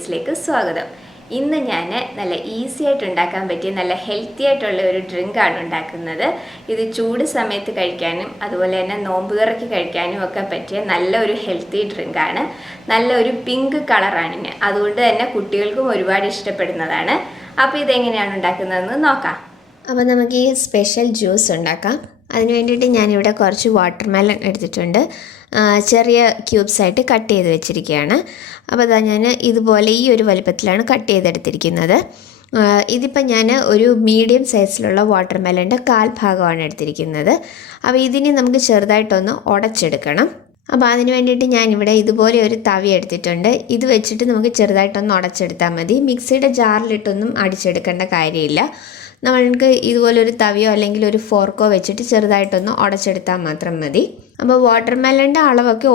റെസിപ്പീസിലേക്ക് സ്വാഗതം. ഇന്ന് ഞാൻ നല്ല ഈസി ആയിട്ട് ഉണ്ടാക്കാൻ പറ്റിയ നല്ല ഹെൽത്തി ആയിട്ടുള്ള ഒരു ഡ്രിങ്കാണ് ഉണ്ടാക്കുന്നത്. ഇത് ചൂട് സമയത്ത് കഴിക്കാനും അതുപോലെ തന്നെ നോമ്പ് തുറക്കി കഴിക്കാനും ഒക്കെ പറ്റിയ നല്ലൊരു ഹെൽത്തി ഡ്രിങ്കാണ്. നല്ലൊരു പിങ്ക് കളറാണിന്, അതുകൊണ്ട് തന്നെ കുട്ടികൾക്കും ഒരുപാട് ഇഷ്ടപ്പെടുന്നതാണ്. അപ്പോൾ ഇതെങ്ങനെയാണ് ഉണ്ടാക്കുന്നതെന്ന് നോക്കാം. അപ്പോൾ നമുക്ക് ഈ സ്പെഷ്യൽ ജ്യൂസ് ഉണ്ടാക്കാം. അതിന് വേണ്ടിയിട്ട് ഞാനിവിടെ കുറച്ച് വാട്ടർമെലൺ എടുത്തിട്ടുണ്ട്. ചെറിയ ക്യൂബ്സായിട്ട് കട്ട് ചെയ്ത് വെച്ചിരിക്കുകയാണ്. അപ്പോൾ അതാ ഞാൻ ഇതുപോലെ ഈ ഒരു വലിപ്പത്തിലാണ് കട്ട് ചെയ്തെടുത്തിരിക്കുന്നത്. ഇതിപ്പോൾ ഞാൻ ഒരു മീഡിയം സൈസിലുള്ള വാട്ടർമെലൻ്റെ 1/4 ഭാഗമാണ് എടുത്തിരിക്കുന്നത്. അപ്പോൾ ഇതിനെ നമുക്ക് ചെറുതായിട്ടൊന്ന് ഉടച്ചെടുക്കണം. അപ്പോൾ അതിന് വേണ്ടിയിട്ട് ഞാനിവിടെ ഇതുപോലെ ഒരു തവി എടുത്തിട്ടുണ്ട്. ഇത് വെച്ചിട്ട് നമുക്ക് ചെറുതായിട്ടൊന്ന് ഉടച്ചെടുത്താൽ മതി. മിക്സിയുടെ ജാറിലിട്ടൊന്നും അടിച്ചെടുക്കേണ്ട കാര്യമില്ല. നമ്മൾക്ക് ഇതുപോലൊരു തവിയോ അല്ലെങ്കിൽ ഒരു ഫോർക്കോ വെച്ചിട്ട് ചെറുതായിട്ടൊന്ന് ഉടച്ചെടുത്താൽ മാത്രം മതി. അപ്പോൾ വാട്ടർമെലൻ്റെ അളവൊക്കെ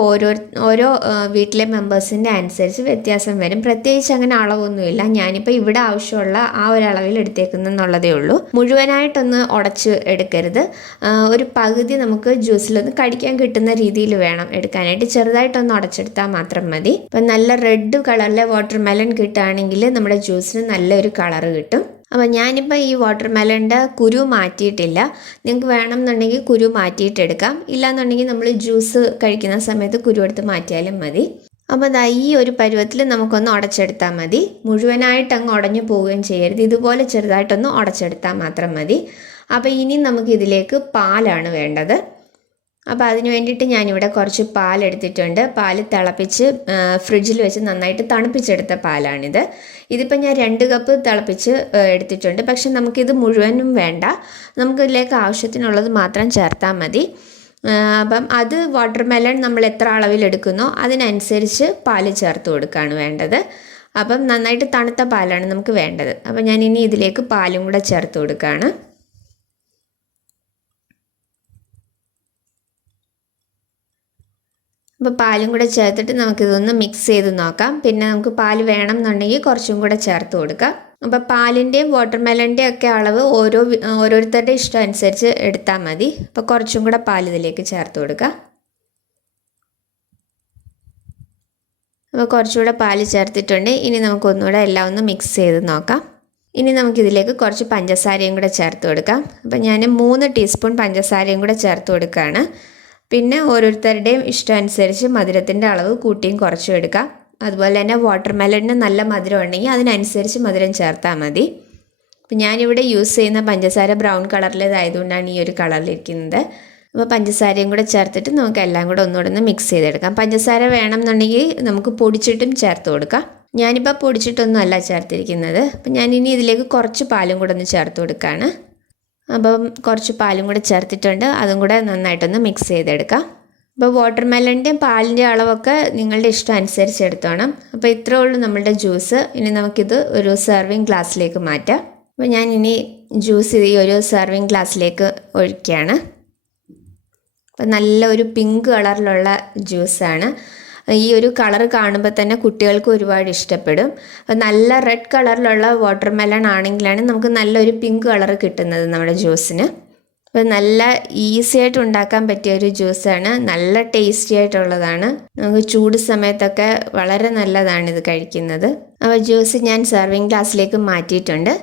ഓരോ വീട്ടിലെ മെമ്പേഴ്സിൻ്റെ അനുസരിച്ച് വ്യത്യാസം വരും. പ്രത്യേകിച്ച് അങ്ങനെ അളവൊന്നുമില്ല. ഞാനിപ്പോൾ ഇവിടെ ആവശ്യമുള്ള ആ ഒരു അളവിൽ എടുത്തേക്കുന്നുള്ളതേ ഉള്ളൂ. മുഴുവനായിട്ടൊന്ന് ഉടച്ച് എടുക്കരുത്. ഒരു പകുതി നമുക്ക് ജ്യൂസിലൊന്ന് കടിക്കാൻ കിട്ടുന്ന രീതിയിൽ വേണം എടുക്കാനായിട്ട്. ചെറുതായിട്ടൊന്ന് ഉടച്ചെടുത്താൽ മാത്രം മതി. അപ്പം നല്ല റെഡ് കളറിലെ വാട്ടർമെലൺ കിട്ടുകയാണെങ്കിൽ നമ്മുടെ ജ്യൂസിന് നല്ലൊരു കളറ് കിട്ടും. അപ്പോൾ ഞാനിപ്പോൾ ഈ വാട്ടർമെലൻ്റെ കുരു മാറ്റിയിട്ടില്ല. നിങ്ങൾക്ക് വേണമെന്നുണ്ടെങ്കിൽ കുരു മാറ്റിയിട്ടെടുക്കാം. ഇല്ലാന്നുണ്ടെങ്കിൽ നമ്മൾ ജ്യൂസ് കഴിക്കുന്ന സമയത്ത് കുരു എടുത്ത് മാറ്റിയാലും മതി. അപ്പോൾ അതാ ഈ ഒരു പരുവത്തിൽ നമുക്കൊന്ന് ഉടച്ചെടുത്താൽ മതി. മുഴുവനായിട്ട് അങ്ങ് ഉടഞ്ഞു പോവുകയും ചെയ്യരുത്. ഇതുപോലെ ചെറുതായിട്ടൊന്ന് ഉടച്ചെടുത്താൽ മാത്രം മതി. അപ്പോൾ ഇനി നമുക്കിതിലേക്ക് പാലാണ് വേണ്ടത്. അപ്പോൾ അതിന് വേണ്ടിയിട്ട് ഞാനിവിടെ കുറച്ച് പാലെടുത്തിട്ടുണ്ട്. പാൽ തിളപ്പിച്ച് ഫ്രിഡ്ജിൽ വെച്ച് നന്നായിട്ട് തണുപ്പിച്ചെടുത്ത പാലാണിത്. ഇതിപ്പോൾ ഞാൻ 2 കപ്പ് തിളപ്പിച്ച് എടുത്തിട്ടുണ്ട്. പക്ഷെ നമുക്കിത് മുഴുവനും വേണ്ട. നമുക്കിതിലേക്ക് ആവശ്യത്തിനുള്ളത് മാത്രം ചേർത്താൽ മതി. അപ്പം അത് വാട്ടർമെലൺ നമ്മൾ എത്ര അളവിലെടുക്കുന്നോ അതിനനുസരിച്ച് പാൽ ചേർത്ത് കൊടുക്കുകയാണ് വേണ്ടത്. അപ്പം നന്നായിട്ട് തണുത്ത പാലാണ് നമുക്ക് വേണ്ടത്. അപ്പം ഞാനിനി ഇതിലേക്ക് പാലും കൂടെ ചേർത്ത് കൊടുക്കുകയാണ്. അപ്പോൾ പാലും കൂടെ ചേർത്തിട്ട് നമുക്കിതൊന്ന് മിക്സ് ചെയ്ത് നോക്കാം. പിന്നെ നമുക്ക് പാൽ വേണം എന്നുണ്ടെങ്കിൽ കുറച്ചും കൂടെ ചേർത്ത് കൊടുക്കാം. അപ്പോൾ പാലിൻ്റെയും വാട്ടർമെലൻ്റെയും ഒക്കെ അളവ് ഓരോരുത്തരുടെ ഇഷ്ടം അനുസരിച്ച് എടുത്താൽ മതി. അപ്പോൾ കുറച്ചും കൂടെ പാൽ ഇതിലേക്ക് ചേർത്ത് കൊടുക്കാം. അപ്പോൾ കുറച്ചുകൂടെ പാൽ ചേർത്തിട്ടുണ്ട്. ഇനി നമുക്കൊന്നുകൂടെ എല്ലാം ഒന്ന് മിക്സ് ചെയ്ത് നോക്കാം. ഇനി നമുക്കിതിലേക്ക് കുറച്ച് പഞ്ചസാരയും കൂടെ ചേർത്ത് കൊടുക്കാം. അപ്പോൾ ഞാൻ 3 ടീസ്പൂൺ പഞ്ചസാരയും കൂടെ ചേർത്ത് കൊടുക്കുകയാണ്. പിന്നെ ഓരോരുത്തരുടെയും ഇഷ്ടം അനുസരിച്ച് മധുരത്തിൻ്റെ അളവ് കൂട്ടിയും കുറച്ചും എടുക്കാം. അതുപോലെ തന്നെ വാട്ടർമെലണിന് നല്ല മധുരം ഉണ്ടെങ്കിൽ അതിനനുസരിച്ച് മധുരം ചേർത്താൽ മതി. അപ്പം ഞാനിവിടെ യൂസ് ചെയ്യുന്ന പഞ്ചസാര ബ്രൗൺ കളറിലേതായതുകൊണ്ടാണ് ഈ ഒരു കളറിലിരിക്കുന്നത്. അപ്പോൾ പഞ്ചസാരയും കൂടെ ചേർത്തിട്ട് നമുക്ക് എല്ലാം കൂടെ ഒന്നുകൂടെ മിക്സ് ചെയ്തെടുക്കാം. പഞ്ചസാര വേണമെന്നുണ്ടെങ്കിൽ നമുക്ക് പൊടിച്ചിട്ടും ചേർത്ത് കൊടുക്കാം. ഞാനിപ്പോൾ പൊടിച്ചിട്ടൊന്നും അല്ല ചേർത്തിരിക്കുന്നത്. അപ്പം ഞാനിനി ഇതിലേക്ക് കുറച്ച് പാലും കൂടെ ഒന്ന് ചേർത്ത് കൊടുക്കുകയാണ്. അപ്പം കുറച്ച് പാലും കൂടെ ചേർത്തിട്ടുണ്ട്. അതും കൂടെ നന്നായിട്ടൊന്ന് മിക്സ് ചെയ്തെടുക്കാം. അപ്പോൾ വാട്ടർമെലൻ്റെയും പാലിൻ്റെയും അളവൊക്കെ നിങ്ങളുടെ ഇഷ്ടം അനുസരിച്ച് എടുത്തോണം. അപ്പോൾ ഇത്രേ ഉള്ളൂ നമ്മളുടെ ജ്യൂസ്. ഇനി നമുക്കിത് ഒരു സെർവിങ് ഗ്ലാസ്സിലേക്ക് മാറ്റാം. അപ്പോൾ ഞാൻ ഇനി ജ്യൂസ് ഈ ഒരു സെർവിങ് ഗ്ലാസ്സിലേക്ക് ഒഴിക്കുകയാണ്. അപ്പോൾ നല്ല ഒരു പിങ്ക് കളറിലുള്ള ജ്യൂസാണ്. ഈ ഒരു കളർ കാണുമ്പോൾ തന്നെ കുട്ടികൾക്ക് ഒരുപാട് ഇഷ്ടപ്പെടും. നല്ല റെഡ് കളറിലുള്ള വാട്ടർമെലൺ ആണെങ്കിലാണ് നമുക്ക് നല്ലൊരു പിങ്ക് കളർ കിട്ടുന്നത് നമ്മുടെ ജ്യൂസിന്. അപ്പോൾ നല്ല ഈസി ആയിട്ട് ഉണ്ടാക്കാൻ പറ്റിയ ഒരു ജ്യൂസാണ്. നല്ല ടേസ്റ്റി ആയിട്ടുള്ളതാണ്. നമുക്ക് ചൂട് സമയത്തൊക്കെ വളരെ നല്ലതാണ് ഇത് കഴിക്കുന്നത്. അപ്പോൾ ജ്യൂസ് ഞാൻ സെർവിങ് ഗ്ലാസ്സിലേക്ക് മാറ്റിയിട്ടുണ്ട്.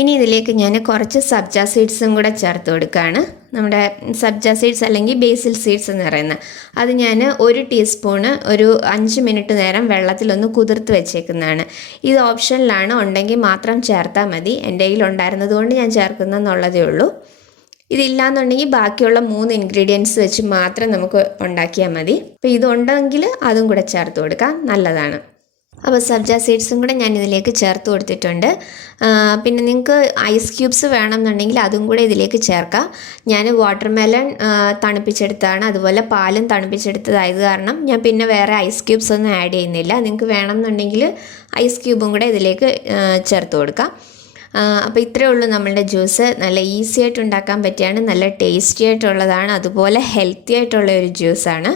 ഇനി ഇതിലേക്ക് ഞാൻ കുറച്ച് സബ്ജ സീഡ്സും കൂടെ ചേർത്ത് കൊടുക്കുകയാണ്. നമ്മുടെ സബ്ജ സീഡ്സ് അല്ലെങ്കിൽ ബേസിൽ സീഡ്സ് എന്ന് പറയുന്നത് അത് ഞാൻ 1 ടീസ്പൂണ് ഒരു 5 മിനിറ്റ് നേരം വെള്ളത്തിലൊന്ന് കുതിർത്ത് വെച്ചേക്കുന്നതാണ്. ഇത് ഓപ്ഷനിലാണ്, ഉണ്ടെങ്കിൽ മാത്രം ചേർത്താൽ മതി. എൻ്റെ കയ്യിൽ ഉണ്ടായിരുന്നത് കൊണ്ട് ഞാൻ ചേർക്കുന്നെന്നുള്ളതേ ഉള്ളൂ. ഇതില്ലാന്നുണ്ടെങ്കിൽ ബാക്കിയുള്ള 3 ഇൻഗ്രീഡിയൻസ് വെച്ച് മാത്രം നമുക്ക് ഉണ്ടാക്കിയാൽ മതി. അപ്പോൾ ഇതുണ്ടെങ്കിൽ അതും കൂടെ ചേർത്ത് കൊടുക്കാം, നല്ലതാണ്. അപ്പോൾ സബ്ജ സീഡ്സും കൂടെ ഞാൻ ഇതിലേക്ക് ചേർത്ത് കൊടുത്തിട്ടുണ്ട്. പിന്നെ നിങ്ങൾക്ക് ഐസ് ക്യൂബ്സ് വേണമെന്നുണ്ടെങ്കിൽ അതും കൂടെ ഇതിലേക്ക് ചേർക്കാം. ഞാൻ വാട്ടർമെലൺ തണുപ്പിച്ചെടുത്താണ്, അതുപോലെ പാലും തണുപ്പിച്ചെടുത്തതായത് കാരണം ഞാൻ പിന്നെ വേറെ ഐസ് ക്യൂബ്സ് ഒന്നും ആഡ് ചെയ്യുന്നില്ല. നിങ്ങൾക്ക് വേണമെന്നുണ്ടെങ്കിൽ ഐസ് ക്യൂബും കൂടെ ഇതിലേക്ക് ചേർത്ത് കൊടുക്കാം. അപ്പോൾ ഇത്രയേ ഉള്ളൂ നമ്മളുടെ ജ്യൂസ്. നല്ല ഈസി ആയിട്ട് ഉണ്ടാക്കാൻ പറ്റിയാണ്, നല്ല ടേസ്റ്റി ആയിട്ടുള്ളതാണ്, അതുപോലെ ഹെൽത്തി ആയിട്ടുള്ള ഒരു ജ്യൂസാണ്.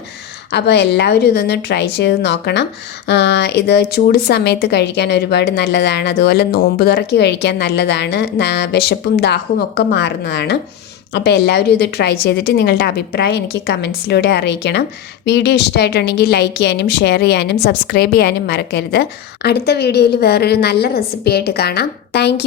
അപ്പോൾ എല്ലാവരും ഇതൊന്ന് ട്രൈ ചെയ്ത് നോക്കണം. ഇത് ചൂട് സമയത്ത് കഴിക്കാൻ ഒരുപാട് നല്ലതാണ്. അതുപോലെ നോമ്പ് തുറക്കി കഴിക്കാൻ നല്ലതാണ്. വിശപ്പും ദാഹവും ഒക്കെ മാറുന്നതാണ്. അപ്പോൾ എല്ലാവരും ഇത് ട്രൈ ചെയ്തിട്ട് നിങ്ങളുടെ അഭിപ്രായം എനിക്ക് കമൻസിലൂടെ അറിയിക്കണം. വീഡിയോ ഇഷ്ടമായിട്ടുണ്ടെങ്കിൽ ലൈക്ക് ചെയ്യാനും ഷെയർ ചെയ്യാനും സബ്സ്ക്രൈബ് ചെയ്യാനും മറക്കരുത്. അടുത്ത വീഡിയോയിൽ വേറൊരു നല്ല റെസിപ്പിയായിട്ട് കാണാം. താങ്ക്